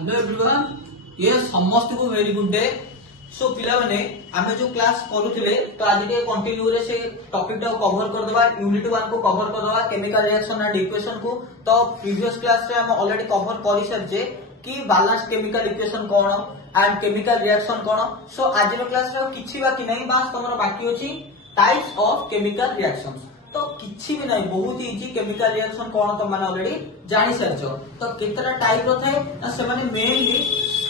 Hello everyone, ये समस्त को वेरी गुड डे। सो पिला माने आमे जो क्लास करूथिले तो आज के कंटिन्यू रे से टॉपिक टा कवर कर देबा। यूनिट 1 को कवर कर देबा, केमिकल रिएक्शन एंड इक्वेशन को। तो प्रीवियस क्लास रे हम ऑलरेडी कवर करि सरजे कि बैलेंस केमिकल इक्वेशन कोन एंड केमिकल रिएक्शन कोन। सो आज रो क्लास रे किछि बाकी नहीं, बस तमरो बाकी अछि टाइप्स ऑफ केमिकल रिएक्शंस। तो किछि भी नहीं, बहुत इजी। केमिकल रिएक्शन कोन तो माने ऑलरेडी जानि सरछ। तो केतरा टाइप रो थाए ना से माने मेनली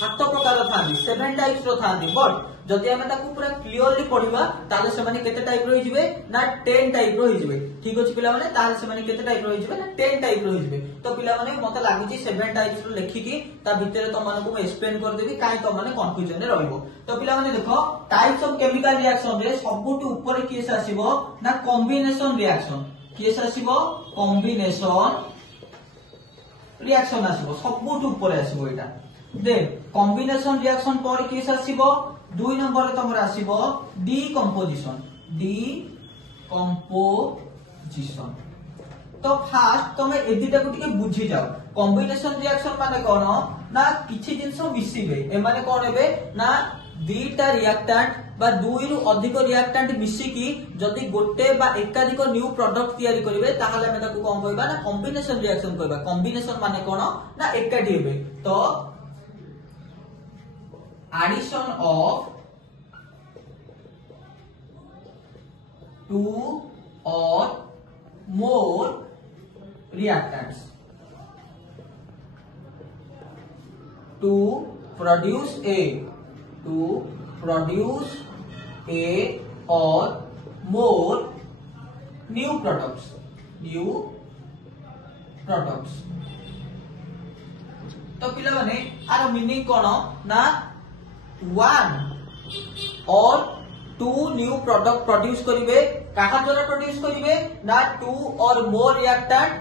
7 प्रकार थांदी, 7 टाइप्स रो थांदी। बट जदि हमें ताकू पूरा क्लियरली पढिबा ताले से माने केते टाइप रो हिजबे ना 10 टाइप रो हिजबे। ठीक अछि पिला माने, ताले से माने केते टाइप रो हिजबे ना 10 टाइप रो हिजबे। तो पिला माने मते लागुची 7 टाइप्स रो लेखि की ता भितरे तो माने को मैं एक्सप्लेन कर देबी काई तो माने कंफ्यूजन रे रहइबो। तो पिला माने देखो टाइप्स ऑफ केमिकल रिएक्शन रे सबुटु ऊपर केस आसीबो ना कॉम्बिनेशन रिएक्शन। केस आसीबो कॉम्बिनेशन रिएक्शन आसीबो, सबुटु ऊपर आसीबो एटा। देन कॉम्बिनेशन रिएक्शन पर केस आसीबो 2 नंबर रे तमर आसीबो डीकंपोजिशन। डीकंपोजिशन तो फास्ट तमे एदिटा को टिके बुझी जाओ। कॉम्बिनेशन रिएक्शन माने कोन ना किछि जिंस मिसिबे। ए माने कोन हेबे ना दीटा रिएक्टेंट बा दुई रु अधिक रिएक्टेंट मिसिकी जदि गोटे बा एकाधिक न्यू प्रोडक्ट तयारी करिवे ताहाले हम ताको कोन कहबा ना कॉम्बिनेशन रिएक्शन कहबा। कॉम्बिनेशन माने कोन ना एकाठी हेबे। तो addition of two or more reactants to produce a or more new products। तो पिला माने आर मीनिंग कोन ना 1 और 2 न्यू प्रोडक्ट प्रोड्यूस करिवे। काहा द्वारा प्रोड्यूस करिवे ना 2 और मोर रिएक्टेंट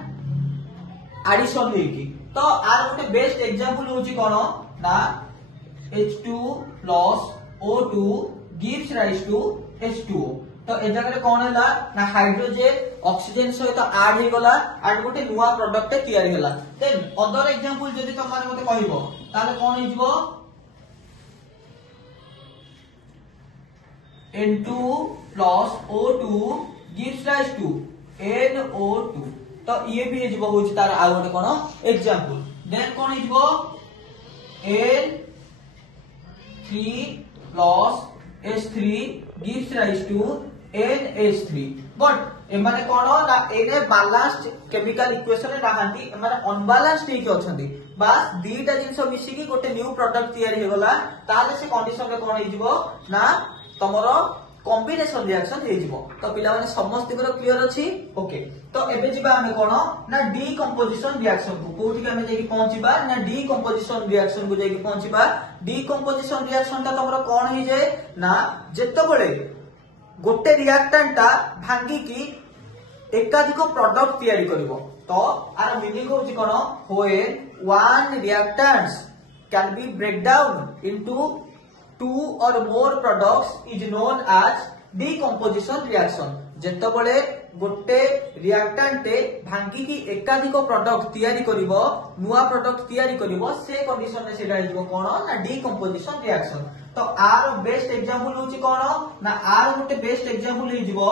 एडिशन हेकी। तो आर गोटे बेस्ट एग्जांपल होची कोन ना H2 plus O2 gives rise to H2O। तो ए जगह रे कोन हैला ना हाइड्रोजन ऑक्सीजन सहित ऐड हे गला एंड गोटे नुवा प्रोडक्ट तयारी होला। देन अदर एग्जांपल जदी तुम माने मते कहिबो ताले कोन हिजबो N2 plus O2 gives rise to NO2। तो ये भी हिजबो होची तार आ गोटे कोन एग्जांपल। देन कोन हिजबो N3 plus H3 gives rise to NH3। But एमाने कोन ना एने बैलेंस्ड केमिकल इक्वेशन रे नाहंती, एमाने अनबैलेंस्ड हेकी अछंती। बस दीटा जिंस मिसी की गोटे न्यू प्रोडक्ट तयारी हे गला ताले से कंडीशन रे कोन हिजबो ना तमरो कॉम्बिनेशन रिएक्शन हे जिवो। तो पिला माने समस्त को क्लियर अछि। ओके, तो एबे जिबा हमें कोन ना डीकंपोजिशन रिएक्शन को कोठी के हमें जेकी पहुंचीबा ना डीकंपोजिशन रिएक्शन को जेकी पहुंचीबा। डीकंपोजिशन रिएक्शन ता तमरो कोन हे जे ना जेतो बळे गोटे रिएक्टेंट ता भांगी की एकाधिक प्रोडक्ट तयारी करिवो। तो आर मीनिंग होची कोन when one reactants can be break down into 2 or more products is known as decomposition reaction। जेतो बळे गोटे रिएक्टेंट भांगी की एकाधिक प्रोडक्ट तयारी करिवो, नुवा प्रोडक्ट तयारी करिवो, से कंडीशन रे सेटा हिजबो कोन ना डीकंपोजिशन रिएक्शन। तो आर बेस्ट एग्जांपल होची कोन ना आर गोटे बेस्ट एग्जांपल हिजबो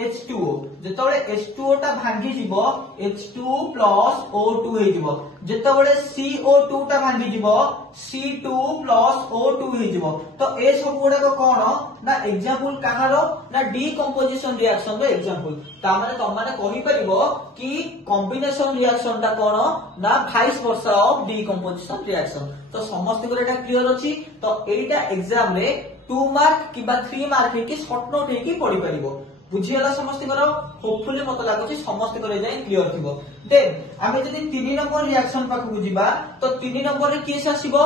H2O। जेतबळे H2O ता भांगी जिवो H2 plus O2 हे जिवो। जेतबळे CO2 ता भांगी जिवो C2 plus O2 हे जिवो। तो ए सब गुडा को कोन ना एग्जांपल कहारो ना डीकंपोजिशन रिएक्शन रो एग्जांपल। ता माने त माने कहि परिबो कि कॉम्बिनेशन रिएक्शन ता कोन ना vice versa of decomposition reaction. तो समस्त को एटा क्लियर अछि। तो एटा एग्जाम रे 2 मार्क किबा 3 मार्क हे कि शॉर्ट नोट हे कि पढि परिबो। बुझियला समस्त करो। होपफुली मत लागुची समस्त करे जाय क्लियर थिबो। देन आमे जदी 3 नंबर रिएक्शन पाखु बुझिबा तो 3 नंबर रे केस आसीबो